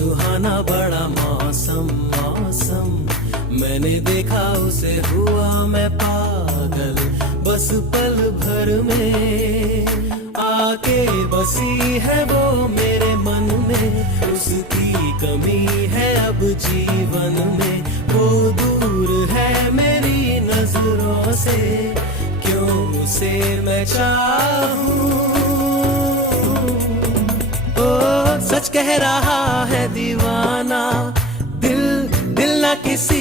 सुहाना बड़ा मौसम मौसम, मैंने देखा उसे हुआ मैं पागल, बस पल भर में आके बसी है वो मेरे मन में। उसकी कमी है अब जीवन में, वो दूर है मेरी नजरों से, क्यों उसे मैं चाहूं। ओ सच कह रहा है दीवाना, दिल दिल ना किसी